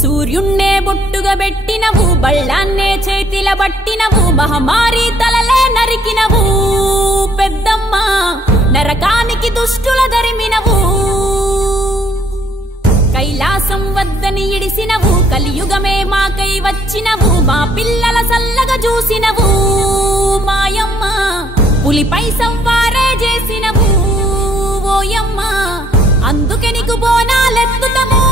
సూర్యున్నే బొట్టుగా పెట్టినవు, బళ్ళాన్నే చేతిల పట్టినవు, మహమారి తలలే నరికినవు పెద్దమ్మ, నరకానికి దుష్టుల దరిమినవు. కైలాసం వద్దని ఇడిసినవు, కలియుగమే మాకై వచ్చినవు, మా పిల్లల సల్లగా చూసినవు మాయమ్మ, పులిపై సంవారే చేసినవు ఓయమ్మ, అందుకే నీకు బోనాలెత్తుతము.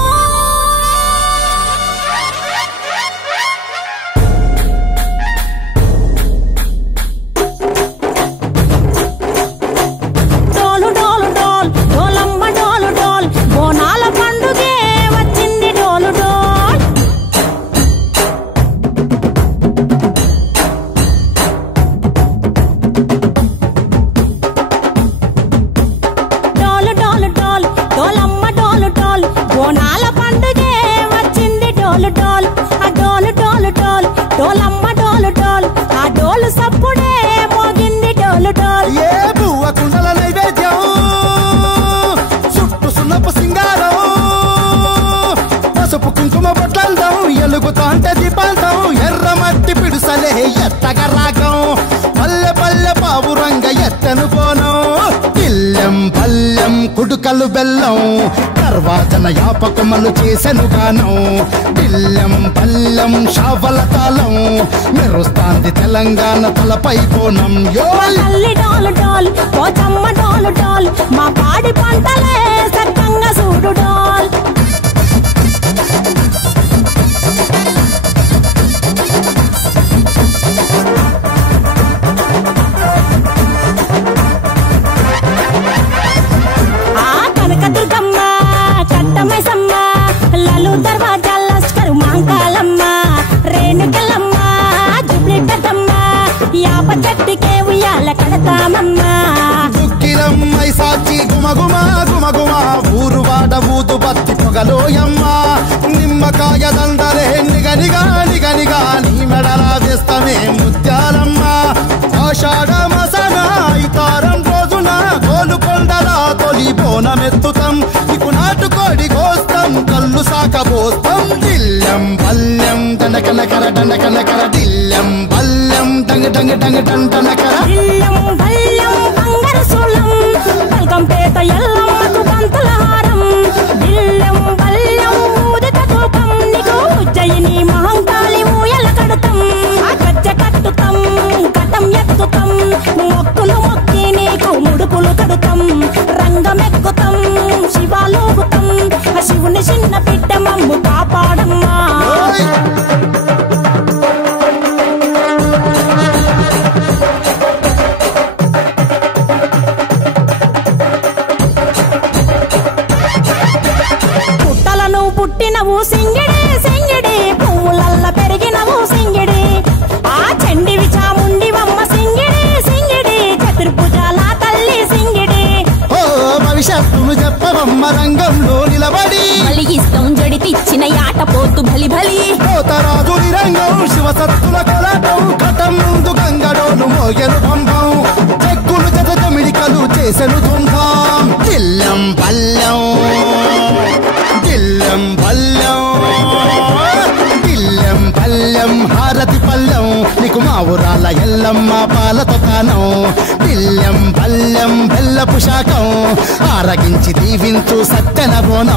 ఎర్రమట్టి పిడుసలే ఎత్తగా రాగం, పల్లె పల్లె పావురంగ ఎత్తను పోనం, పిల్లెం పల్లెం కుడుకలు బెల్లం, దర్వాజన యాపకమలు చేసెను గానం, పిల్లెం పల్లెం షావల తాళం, మెరుస్తాంది తెలంగాణ తలపై కోణం. మా పాడి పంటలే సక్కంగా చూడు డాల్. చెట్టుకే ఉయ్యాల కడతామమ్మా, దుక్కిలమ్మై సాచి గుమగుమ గుమగుమ, ఊరు వాడ ఊదు బత్తి పొగలోయమ్మ, నిమ్మకాయ దండలే నిగనిగా నిగనిగా, నీ మెడలా వేస్తమే ముత్యాలమ్మ, ఆషాఢ మసన ఇతారం రోజున గోలుకొండల తొలి బోనమెత్తుతాం, నీకు నాటుకోడి కోస్తాం, కళ్ళు సాకబోస్తాం, దిల్లెం పల్లెం దండకనకర దండకనకర, దిల్లెం పల్లెం డంగ డంగ డంగ డండనకర, దిల్లెం పల్లెం బంగారు సోళం, పల్కంపేట ఎల్లమ్మకు పంతుల హారం, దిల్లెం పల్లెం ఊదిత తూపం, నీకు ఉజ్జయిని మహంకాళి ఊయల కడతాం, గజ్జ కట్టుతాం, కటం ఎత్తుతాం, మొక్కులు మొక్కి నీకు ముడుపులు కడుతాం, రంగమెక్కుతాం, శివాలోగుతాం, శివుని చిన్న బిడ్డ మమ్ము కాపాడమ్మా. పుట్టలను పుట్టినవు సింగిడి సింగిడి, పువ్వులల్ల పెరిగినవు సింగిడి, ఆ చండివి చాముండివమ్మ సింగిడి సింగిడి, చతుర్భుజాల తల్లి సింగిడి. ఓ భవిష్యత్తును చెప్పవమ్మ రంగంలో నిలబడి, మలిగిస్తాం జడితిచ్చిన యాట పోతు బలి బలి, పోతరాజు నిరంగం శివసత్తుల కొలటం, కటం ముందు గంగడోలు మోగెను పంపం, చెక్కులు జమిడికలు చేసెను తుంభం, దిల్లెం పల్లెం దిల్లెం పల్లెం దిల్లెం పల్లెం హారతి పల్లెం, నీకు మా ఊరాల ఎల్లమ్మ పాలతో కానం, దిల్లెం పల్లెం బెల్లపు శాఖం, ఆరగించి దీవించు సత్తెన బోనం.